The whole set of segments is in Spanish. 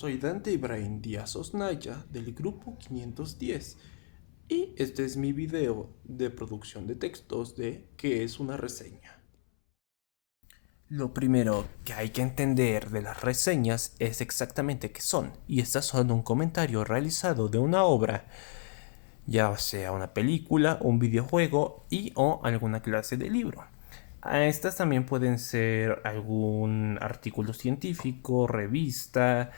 Soy Dante Ibrahim Díaz Osnaya del grupo 510 y este es mi video de producción de textos de ¿Qué es una reseña? Lo primero que hay que entender de las reseñas es exactamente qué son, y estas son un comentario realizado de una obra, ya sea una película, un videojuego y o alguna clase de libro. Estas también pueden ser algún artículo científico, revista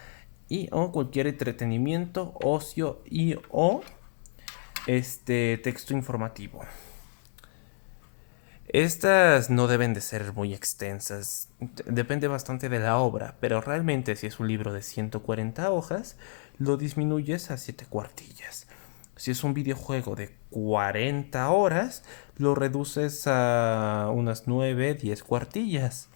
y o cualquier entretenimiento, ocio y o texto informativo. Estas no deben de ser muy extensas, depende bastante de la obra, pero realmente si es un libro de 140 hojas, lo disminuyes a 7 cuartillas. Si es un videojuego de 40 horas, lo reduces a unas 9, 10 cuartillas.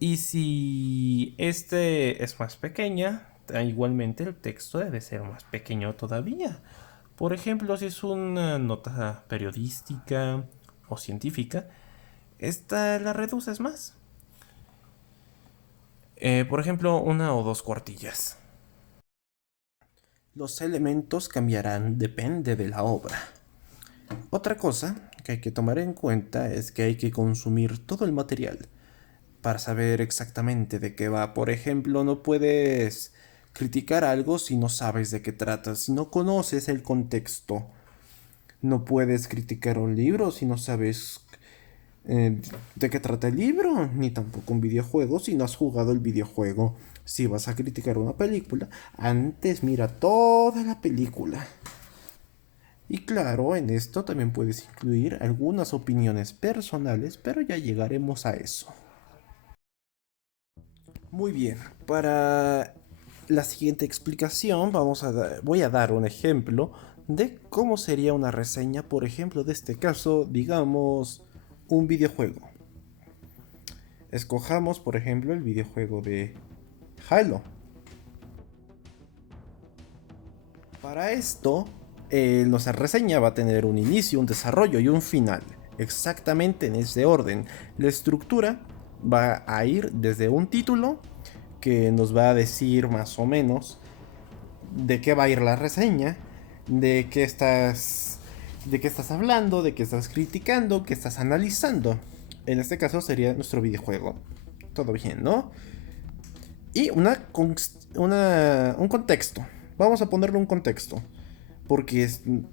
Y si este es más pequeña, igualmente el texto debe ser más pequeño todavía. Por ejemplo, si es una nota periodística o científica, esta la reduces más. Por ejemplo, una o dos cuartillas. Los elementos cambiarán, depende de la obra. Otra cosa que hay que tomar en cuenta es que hay que consumir todo el material para saber exactamente de qué va. Por ejemplo, no puedes criticar algo si no sabes de qué trata, si no conoces el contexto. No puedes criticar un libro si no sabes de qué trata el libro, ni tampoco un videojuego si no has jugado el videojuego. Si vas a criticar una película, antes mira toda la película. Y claro, en esto también puedes incluir algunas opiniones personales, pero ya llegaremos a eso. Muy bien, para la siguiente explicación voy a dar un ejemplo de cómo sería una reseña, por ejemplo, de este caso, digamos, un videojuego. Escojamos, por ejemplo, el videojuego de Halo. Para esto, nuestra reseña va a tener un inicio, un desarrollo y un final, exactamente en ese orden. La estructura va a ir desde un título que nos va a decir más o menos de qué va a ir la reseña, de qué estás hablando, de qué estás criticando, qué estás analizando. En este caso sería nuestro videojuego. Todo bien, ¿no? Y un contexto. Vamos a ponerle un contexto. Porque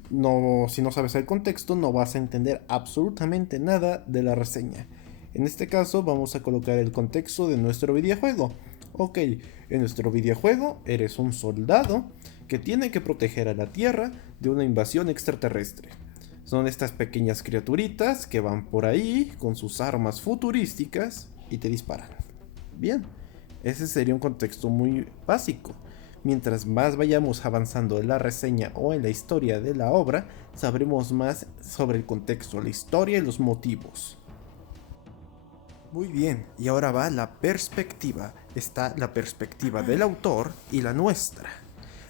no, si no sabes el contexto, no vas a entender absolutamente nada de la reseña. En este caso, vamos a colocar el contexto de nuestro videojuego. Ok, en nuestro videojuego eres un soldado que tiene que proteger a la Tierra de una invasión extraterrestre. Son estas pequeñas criaturitas que van por ahí con sus armas futurísticas y te disparan. Bien, ese sería un contexto muy básico. Mientras más vayamos avanzando en la reseña o en la historia de la obra, sabremos más sobre el contexto, la historia y los motivos. Muy bien, y ahora va la perspectiva. Está la perspectiva del autor y la nuestra.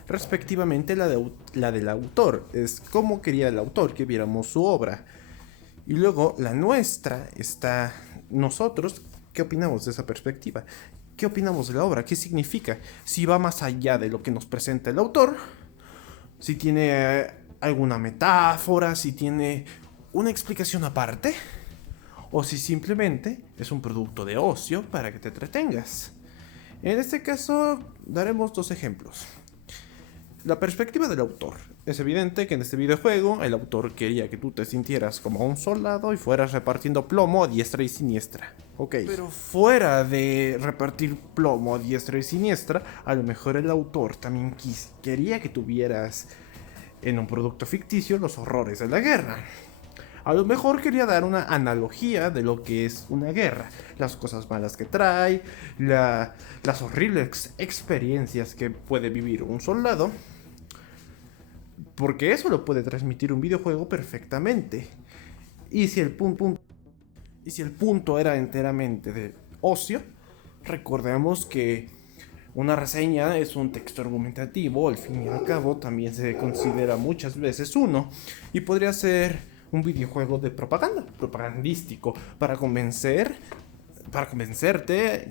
Respectivamente la del autor, es cómo quería el autor que viéramos su obra. Y luego la nuestra está nosotros, ¿qué opinamos de esa perspectiva? ¿Qué opinamos de la obra? ¿Qué significa? Si va más allá de lo que nos presenta el autor, si tiene alguna metáfora, si tiene una explicación aparte, o si simplemente es un producto de ocio para que te entretengas. En este caso daremos dos ejemplos. La perspectiva del autor. Es evidente que en este videojuego el autor quería que tú te sintieras como un soldado y fueras repartiendo plomo a diestra y siniestra. Ok. Pero fuera de repartir plomo a diestra y siniestra, a lo mejor el autor también quería que tuvieras en un producto ficticio los horrores de la guerra. A lo mejor quería dar una analogía de lo que es una guerra, las cosas malas que trae, las horribles experiencias que puede vivir un soldado, porque eso lo puede transmitir un videojuego perfectamente. Y si el punto era enteramente de ocio, recordemos que una reseña es un texto argumentativo, al fin y al cabo también se considera muchas veces uno, y podría ser un videojuego de propaganda, propagandístico, para convencerte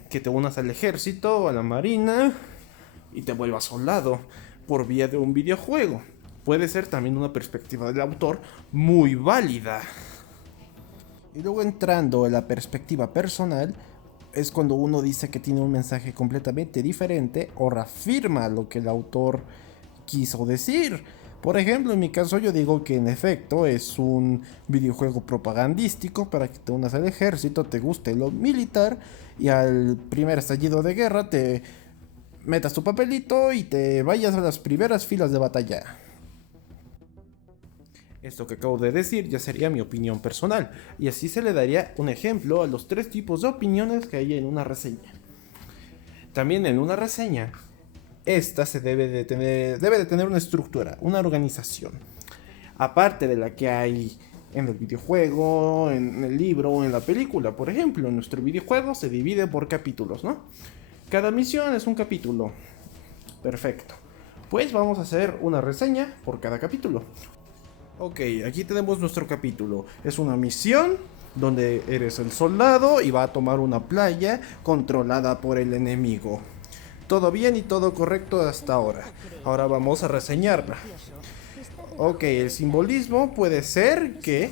que te unas al ejército, a la marina, y te vuelvas soldado por vía de un videojuego. Puede ser también una perspectiva del autor muy válida. Y luego entrando en la perspectiva personal, es cuando uno dice que tiene un mensaje completamente diferente o reafirma lo que el autor quiso decir. Por ejemplo, en mi caso yo digo que en efecto es un videojuego propagandístico para que te unas al ejército, te guste lo militar y al primer estallido de guerra te metas tu papelito y te vayas a las primeras filas de batalla. Esto que acabo de decir ya sería mi opinión personal, y así se le daría un ejemplo a los tres tipos de opiniones que hay en una reseña. También en una reseña, esta debe de tener una estructura, una organización. Aparte de la que hay en el videojuego, en el libro o en la película. Por ejemplo, nuestro videojuego se divide por capítulos, ¿no? Cada misión es un capítulo. Perfecto. Pues vamos a hacer una reseña por cada capítulo. Ok, aquí tenemos nuestro capítulo. Es una misión donde eres el soldado y va a tomar una playa controlada por el enemigo. Todo bien y todo correcto hasta ahora. Ahora vamos a reseñarla. Ok, el simbolismo puede ser que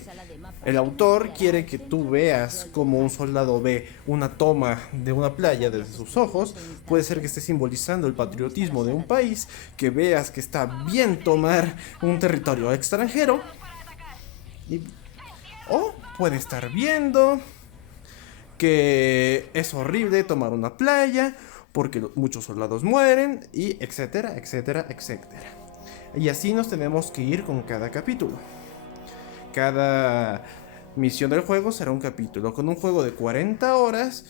el autor quiere que tú veas como un soldado ve una toma de una playa desde sus ojos. Puede ser que esté simbolizando el patriotismo de un país, que veas que está bien tomar un territorio extranjero. O puede estar viendo que es horrible tomar una playa porque muchos soldados mueren y etcétera, etcétera, etcétera. Y así nos tenemos que ir con cada capítulo. Cada misión del juego será un capítulo. Con un juego de 40 horas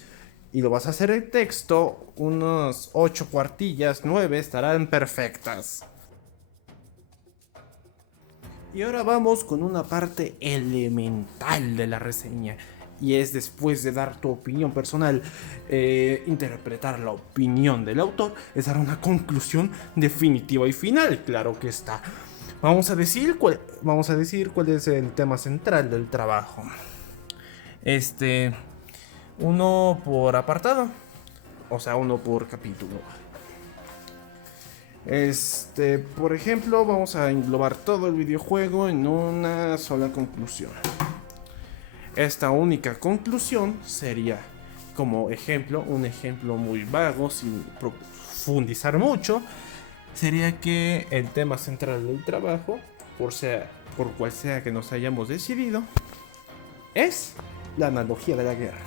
y lo vas a hacer en texto, unos 8 cuartillas, 9 estarán perfectas. Y ahora vamos con una parte elemental de la reseña. Y es, después de dar tu opinión personal, interpretar la opinión del autor, es dar una conclusión definitiva y final, claro que está. Vamos a decir cuál es el tema central del trabajo. Uno por apartado, o sea, uno por capítulo. Por ejemplo, vamos a englobar todo el videojuego en una sola conclusión. Esta única conclusión sería, como ejemplo, un ejemplo muy vago, sin profundizar mucho, sería que el tema central del trabajo, por cual sea que nos hayamos decidido, es la analogía de la guerra.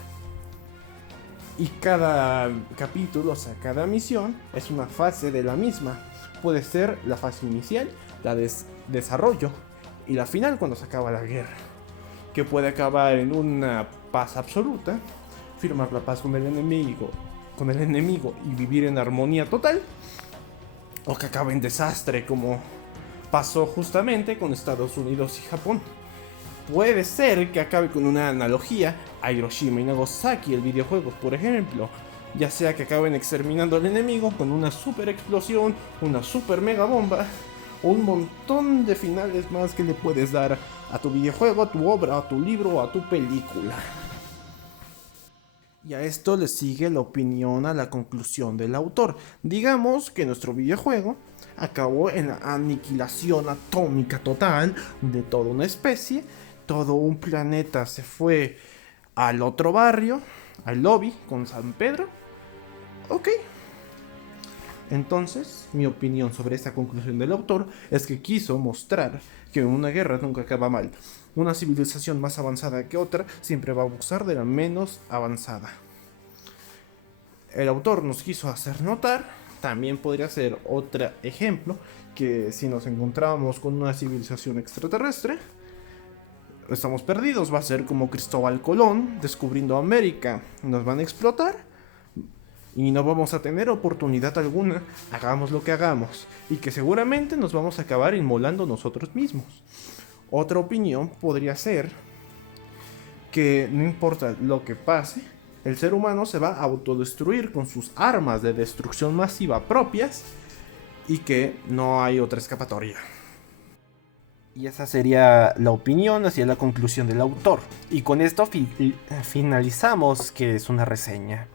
Y cada capítulo, o sea, cada misión, es una fase de la misma. Puede ser la fase inicial, la de desarrollo, y la final cuando se acaba la guerra, que puede acabar en una paz absoluta, firmar la paz con el enemigo y vivir en armonía total, o que acabe en desastre, como pasó justamente con Estados Unidos y Japón. Puede ser que acabe con una analogía a Hiroshima y Nagasaki, el videojuego, por ejemplo. Ya sea que acaben exterminando al enemigo con una super explosión, una super mega bomba, o un montón de finales más que le puedes dar a tu videojuego, a tu obra, a tu libro o a tu película. Y a esto le sigue la opinión a la conclusión del autor. Digamos que nuestro videojuego acabó en la aniquilación atómica total de toda una especie. Todo un planeta se fue al otro barrio, al lobby con San Pedro. Ok. Entonces, mi opinión sobre esta conclusión del autor es que quiso mostrar que una guerra nunca acaba mal. Una civilización más avanzada que otra siempre va a abusar de la menos avanzada. El autor nos quiso hacer notar, también podría ser otro ejemplo, que si nos encontramos con una civilización extraterrestre, estamos perdidos. Va a ser como Cristóbal Colón descubriendo América. Nos van a explotar y no vamos a tener oportunidad alguna, hagamos lo que hagamos, y que seguramente nos vamos a acabar inmolando nosotros mismos. Otra opinión podría ser que no importa lo que pase, el ser humano se va a autodestruir con sus armas de destrucción masiva propias y que no hay otra escapatoria. Y esa sería la opinión hacia la conclusión del autor. Y con esto finalizamos que es una reseña.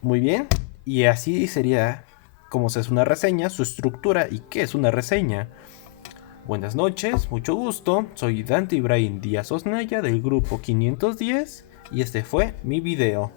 Muy bien, y así sería cómo se hace una reseña, su estructura y qué es una reseña. Buenas noches, mucho gusto, soy Dante Ibrahim Díaz Osnaya del grupo 510 y este fue mi video.